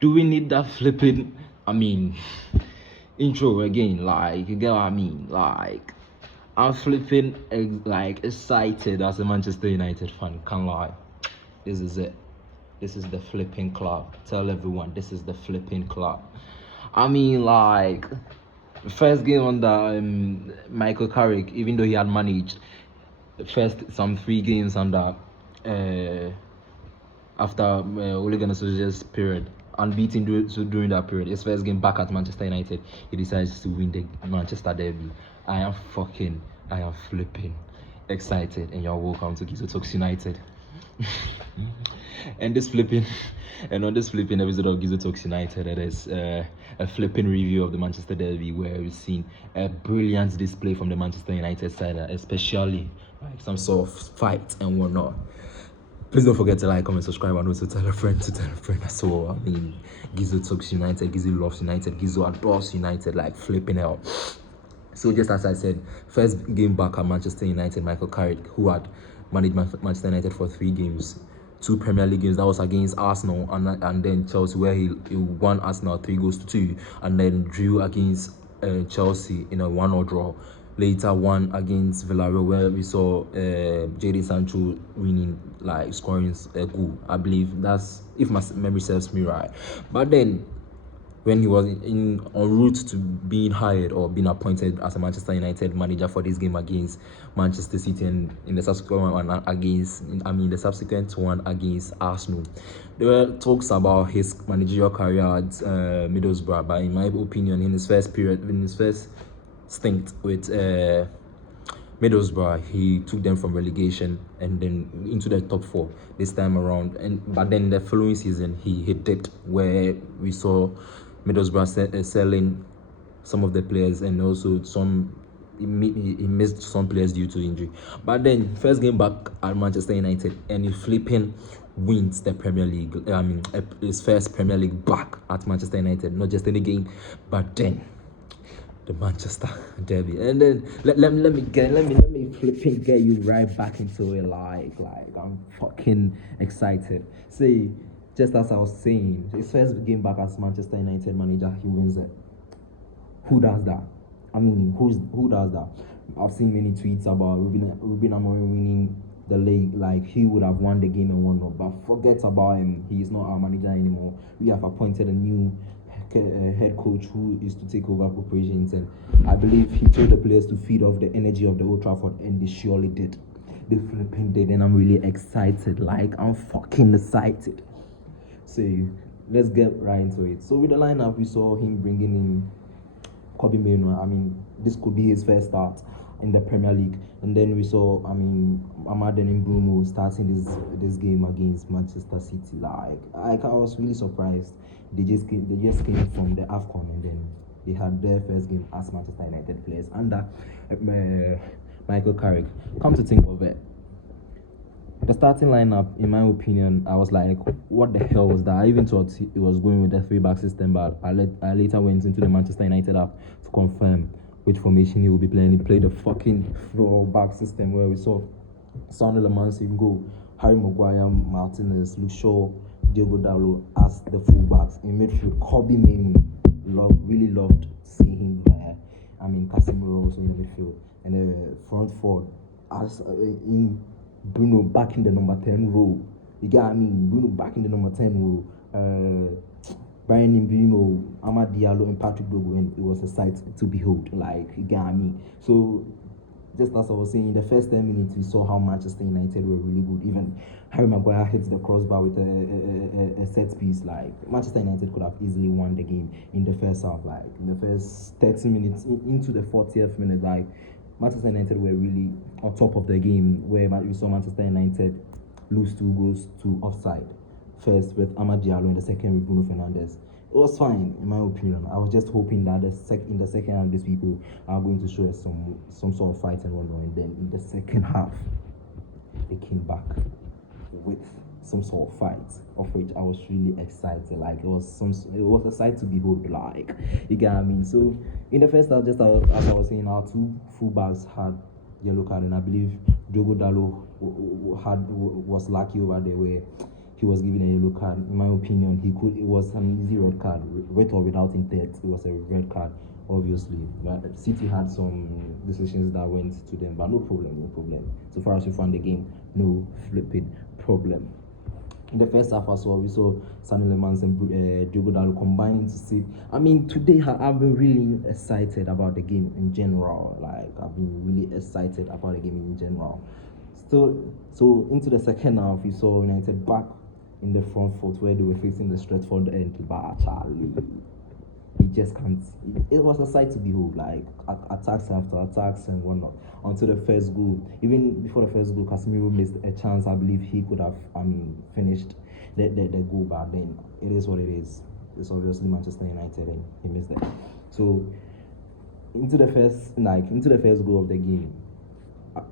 Do we need that flipping? I mean, intro again. Like, you get what I mean? Like, I'm flipping like excited as a Manchester United fan. Can't lie. This is it. This is the flipping club. Tell everyone this is the flipping club. I mean, like, first game under Michael Carrick, even though he had managed first some 3 games under after Ole Gunnar Solskjaer's period, unbeaten during that period. His first game back at Manchester United, he decides to win the Manchester Derby. I am flipping excited, and you're welcome to Gizo Talks United. and on this flipping episode of Gizo Talks United, it is a flipping review of the Manchester Derby, where we've seen a brilliant display from the Manchester United side, especially like some sort of fight and whatnot. Please don't forget to like, comment, subscribe, and also tell a friend to tell a friend. That's all. I mean, Gizo Talks United, Gizo loves United, Gizo adores United, like flipping out. So just as I said, first game back at Manchester United, Michael Carrick, who had managed Manchester United for 3 games, 2 Premier League games. That was against Arsenal and then Chelsea, where he won Arsenal 3-2, and then drew against Chelsea in a 1-1 draw. Later won against Villarreal, where we saw Jadon Sancho winning, like scoring a goal. I believe that's, if my memory serves me right. But then, when he was en route to being hired or being appointed as a Manchester United manager for this game against Manchester City, and in the subsequent one against Arsenal, there were talks about his managerial career at Middlesbrough. But in my opinion, in his first stint with Middlesbrough, he took them from relegation and then into the top 4 this time around. But then the following season, he hit it, where we saw Middlesbrough selling some of the players, and also he missed some players due to injury. But then first game back at Manchester United, and he flipping wins the Premier League. His first Premier League back at Manchester United, not just any game, but then the Manchester Derby. And then let me flipping get you right back into it. Like I'm fucking excited. See, just as I was saying, his first game back as Manchester United manager, he wins it. Who does that? I mean, who does that? I've seen many tweets about Ruben Amorim winning the league, like he would have won the game and whatnot. But forget about him. He is not our manager anymore. We have appointed a new head coach who is to take over operations, and I believe he told the players to feed off the energy of the Old Trafford, and they surely did. They flipping did, and I'm really excited. Like, I'm fucking excited. So let's get right into it. So with the lineup, we saw him bringing in Kobbie Mainoo. I mean, this could be his first start in the Premier League. And then we saw, Amad and Mbeumo starting this game against Manchester City. Like, I was really surprised. They just came from the AFCON, and then they had their first game as Manchester United players under Michael Carrick. Come to think of it, the starting lineup, in my opinion, I was like, what the hell was that? I even thought it was going with the 3-back system, but I later went into the Manchester United app to confirm which formation he will be playing. He played the fucking 4-back system, where we saw Sonny Lamansi go, Harry Maguire, Martinez, Luke Shaw, Diogo Dalot as the fullbacks. In midfield, Kobbie Mainoo, really loved seeing him there. Casemiro also in the midfield, and the front 4 as in Bruno back in the number 10 role. You get what I mean? Bruno back in the number 10 role. Brian Mbeumo, Amad Diallo, and Patrick Dogo, and it was a sight to behold. Like, you get what I mean? So, just as I was saying, in the first 10 minutes, we saw how Manchester United were really good. Even Harry Maguire hits the crossbar with a set piece. Like, Manchester United could have easily won the game in the first half. Like, in the first 30 minutes, into the 40th minute, like, Manchester United were really on top of the game, where we saw Manchester United lose 2 goals to offside. First with Amad Diallo, and the second with Bruno Fernandes. It was fine, in my opinion. I was just hoping that in the second half, these people are going to show us some sort of fight and whatnot. And then in the second half, they came back with some sort of fight, of which I was really excited. Like, it was a sight to behold. Like, you get what I mean? So in the first half, just as I was saying, our 2 fullbacks had yellow card, and I believe Diogo Dalot was lucky over there, where he was given a yellow card. In my opinion, it was an easy red card, with or without intent. It was a red card, obviously. But City had some decisions that went to them, but no problem. So far as we found the game, no flipping problem. In the first half as well, we saw Samuel Lemans and Diogo Dalot combining to save. I mean, today I've been really excited about the game in general. Like, I've been really excited about the game in general. So into the second half, we saw United back in the front foot where they were facing the Stretford end. But Charlie, it just can't. It was a sight to behold, like attacks after attacks and whatnot. Until the first goal, even before the first goal, Casemiro missed a chance. I believe he could have, finished the goal, but then it is what it is. It's obviously Manchester United, and he missed it. So into the first goal of the game.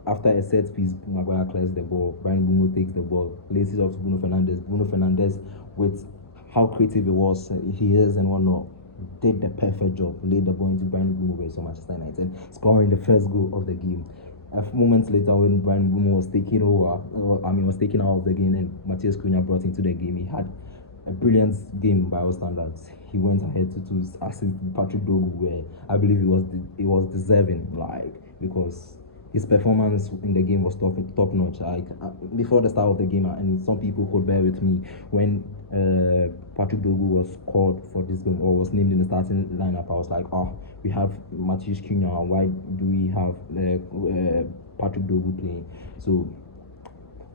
After a set piece, Maguire clears the ball. Brian Bruno takes the ball, lays it off to Bruno Fernandes. Bruno Fernandes, with how creative he is and whatnot, did the perfect job. Laid the ball into Brian Bruno, so Manchester United scoring the first goal of the game. A few moments later, when Brian Bruno was taken out of the game, and Matheus Cunha brought into the game, he had a brilliant game by all standards. He went ahead to assist Patrick Dogu, where I believe he was deserving, because his performance in the game was top notch. Before the start of the game, and some people could bear with me, when Patrick Dogu was called for this game or was named in the starting lineup, I was like, we have Matheus Cunha, why do we have Patrick Dogu playing? So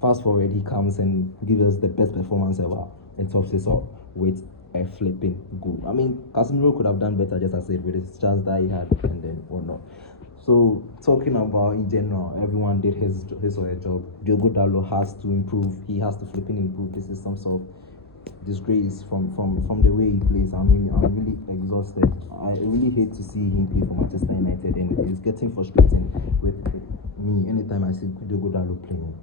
fast forward, he comes and gives us the best performance ever and tops us up with a flipping goal. I mean, Casemiro could have done better, just as I said, with his chance that he had and then whatnot. So talking about in general, everyone did his or her job. Diogo Dalot has to improve. He has to flipping improve. This is some sort of disgrace from the way he plays. I'm really exhausted. I really hate to see him play for Manchester United, and it's getting frustrating with me anytime I see Diogo Dalot playing.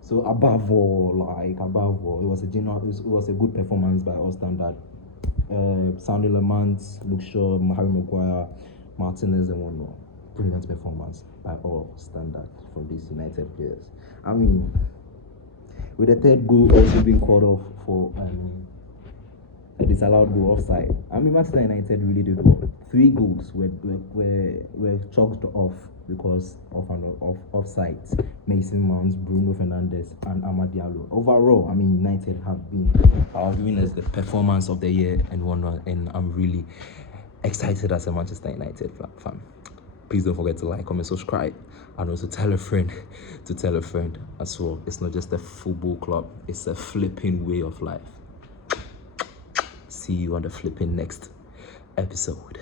So above all, it was a good performance by all standard. Samuel Lemans, Luke Shaw, Harry Maguire, Martinez, and whatnot. Brilliant performance by all standards from these United players. I mean, with the third goal also being called off for a disallowed goal offside. I mean, Manchester United really did well. 3 goals were chalked off because of offsides. Mason Mount, Bruno Fernandes, and Amad Diallo. Overall, I mean, United have been giving us the performance of the year and whatnot, and I'm really excited as a Manchester United fan. Please don't forget to like, comment, subscribe, and also tell a friend to tell a friend as well. It's not just a football club, it's a flipping way of life. See you on the flipping next episode.